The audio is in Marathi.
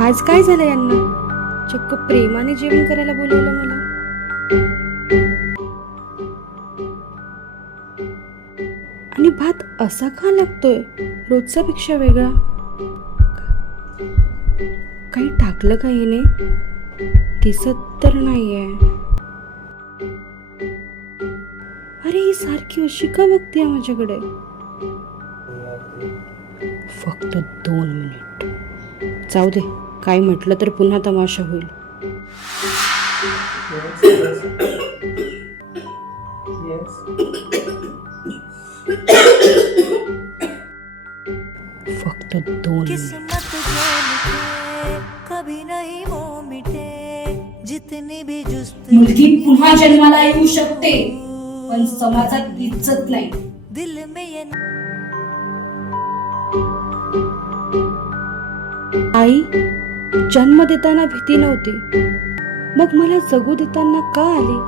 आज काय झालं यांना? चक्क प्रेमाने जेवण करायला बोलवलं मला. आणि भात असा का लागतोय, रोजच्या पेक्षा वेगळा? काही टाकलं का हिने? दिसत तर नाहीये. अरे ही सारखी अशी का बघते माझ्याकडे? फक्त 2 मिनिट. जाऊ दे, काय म्हटलं तर पुन्हा तमाशा होईल. फक्त 2 मिनिट. मुलगी पुन्हा जन्माला येऊ शकते, पण समाजात इज्जत नाही. आई, जन्म देताना भीती नव्हती, मग मला जगू देताना का आली?